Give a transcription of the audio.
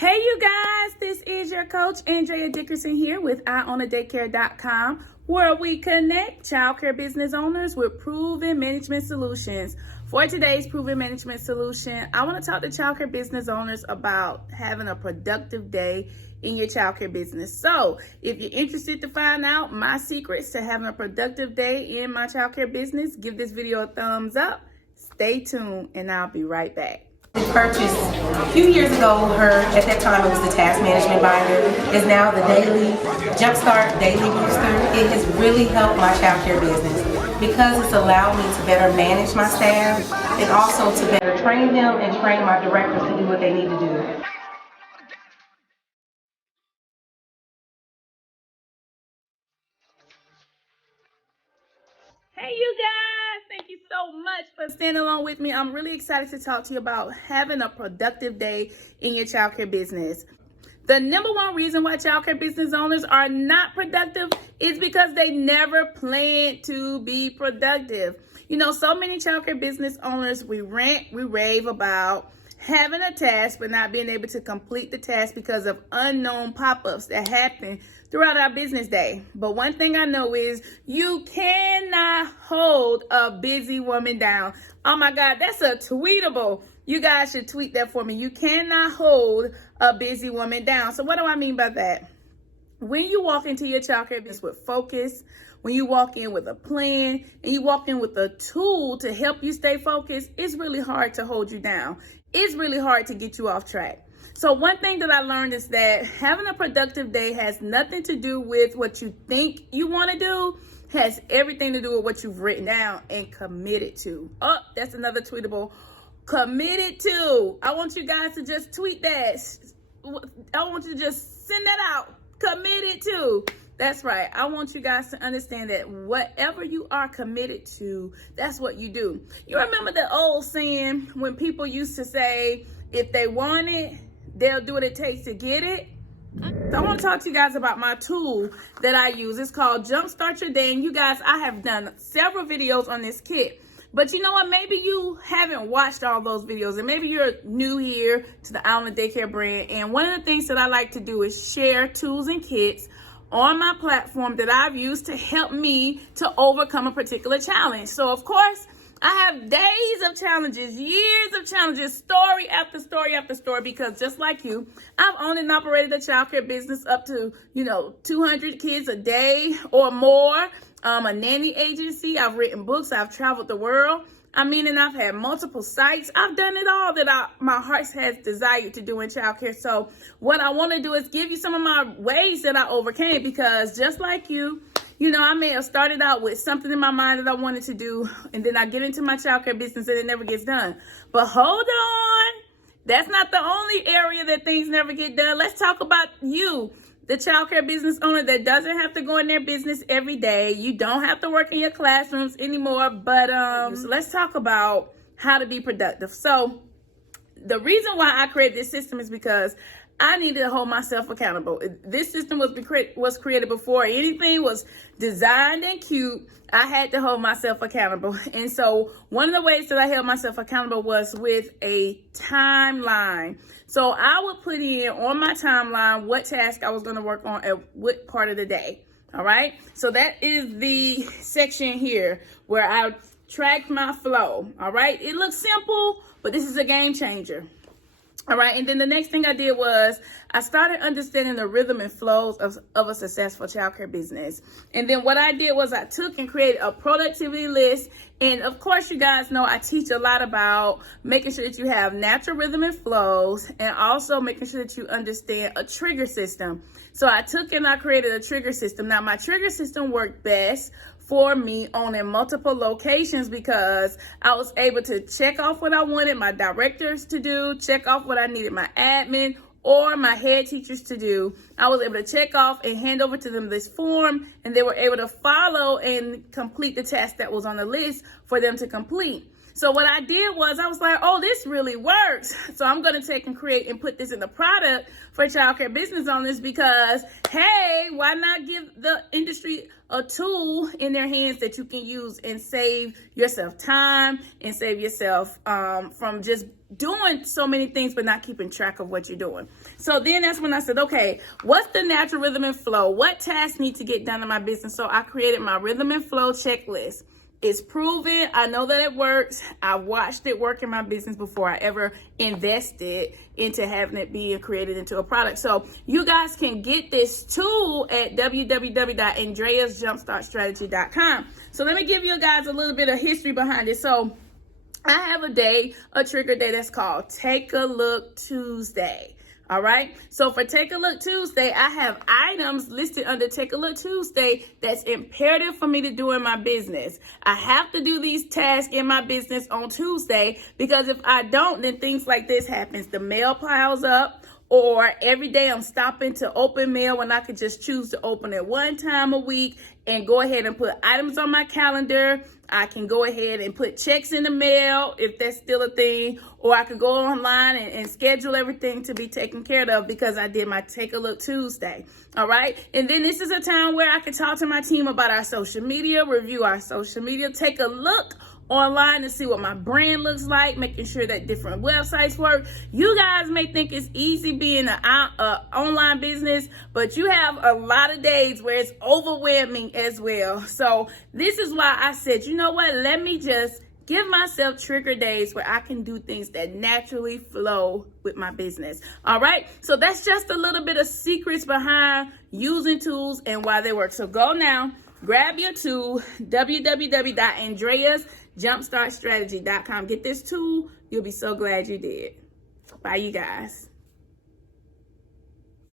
Hey you guys, this is your coach Andrea Dickerson here with IOwnADaycare.com, where we connect childcare business owners with proven management solutions. For today's proven management solution, I want to talk to childcare business owners about having a productive day in your childcare business. So if you're interested to find out my secrets to having a productive day in my childcare business, give this video a thumbs up. Stay tuned and I'll be right back. Purchased a few years ago, at that time it was the task management binder, is now the daily jumpstart, daily booster. It has really helped my childcare business because it's allowed me to better manage my staff and also to better train them and train my directors to do what they need to do. Hey you guys, thank you so much for standing along with me. I'm really excited to talk to you about having a productive day in your childcare business. The number one reason why childcare business owners are not productive is because they never plan to be productive. You know, so many childcare business owners, we rant, we rave about having a task but not being able to complete the task because of unknown pop-ups that happen throughout our business day. But one thing I know is you cannot hold a busy woman down. Oh my God, that's a tweetable. You guys should tweet that for me. You cannot hold a busy woman down. So what do I mean by that? When you walk into your childcare business with focus, when you walk in with a plan and you walk in with a tool to help you stay focused, it's really hard to hold you down. It's really hard to get you off track. So one thing that I learned is that having a productive day has nothing to do with what you think you want to do, has everything to do with what you've written down and committed to. Oh, that's another tweetable. Committed to. I want you guys to just tweet that. I want you to just send that out. Committed to. That's right. I want you guys to understand that whatever you are committed to, that's what you do. You remember the old saying when people used to say, if they want it, they'll do what it takes to get it. So I want to talk to you guys about my tool that I use. It's called Jumpstart Your Day. And you guys, I have done several videos on this kit. But you know what? Maybe you haven't watched all those videos and maybe you're new here to the Untitled Daycare brand. And one of the things that I like to do is share tools and kits on my platform that I've used to help me to overcome a particular challenge. So of course, I have days of challenges, years of challenges, story after story after story, because just like you, I've owned and operated a childcare business up to, 200 kids a day or more, a nanny agency. I've written books. I've traveled the world. And I've had multiple sites. I've done it all that my heart has desired to do in childcare. So what I want to do is give you some of my ways that I overcame, because just like you, I may have started out with something in my mind that I wanted to do, and then I get into my childcare business and it never gets done. But hold on. That's not the only area that things never get done. Let's talk about you, the childcare business owner that doesn't have to go in their business every day. You don't have to work in your classrooms anymore. But so let's talk about how to be productive. So the reason why I created this system is because I needed to hold myself accountable. This system was created before anything was designed and cute. I had to hold myself accountable. And so one of the ways that I held myself accountable was with a timeline. So I would put in on my timeline what task I was going to work on at what part of the day. All right. So that is the section here where I tracked my flow. All right. It looks simple, but this is a game changer. All right. And then the next thing I did was I started understanding the rhythm and flows of a successful childcare business. And then what I did was I took and created a productivity list. And of course, you guys know I teach a lot about making sure that you have natural rhythm and flows, and also making sure that you understand a trigger system. So I took and I created a trigger system. Now, my trigger system worked best for me owning multiple locations because I was able to check off what I wanted my directors to do, check off what I needed my admin or my head teachers to do. I was able to check off and hand over to them this form, and they were able to follow and complete the task that was on the list for them to complete. So what I did was I was like, oh, this really works. So I'm going to take and create and put this in the product for childcare business owners because, hey, why not give the industry a tool in their hands that you can use and save yourself time and save yourself from just doing so many things but not keeping track of what you're doing. So then that's when I said, okay, what's the natural rhythm and flow? What tasks need to get done in my business? So I created my rhythm and flow checklist. It's proven. I know that it works. I watched it work in my business before I ever invested into having it being created into a product. So you guys can get this tool at www.andreasjumpstartstrategy.com. So let me give you guys a little bit of history behind it. So I have a trigger day that's called Take a Look Tuesday. All right. So for Take a Look Tuesday, I have items listed under Take a Look Tuesday that's imperative for me to do in my business. I have to do these tasks in my business on Tuesday because if I don't, then things like this happens. The mail piles up, or every day I'm stopping to open mail when I could just choose to open it one time a week and go ahead and put items on my calendar. I can go ahead and put checks in the mail if that's still a thing, or I could go online and schedule everything to be taken care of because I did my Take a Look Tuesday. All right. And then this is a time where I can talk to my team about our social media, review our social media, take a look online to see what my brand looks like, making sure that different websites work. You guys may think it's easy being an online business, but you have a lot of days where it's overwhelming as well. So this is why I said, you know what, let me just give myself trigger days where I can do things that naturally flow with my business. All right. So that's just a little bit of secrets behind using tools and why they work. So go now, grab your tool, www.andreasjumpstartstrategy.com. Get this tool. You'll be so glad you did. Bye, you guys.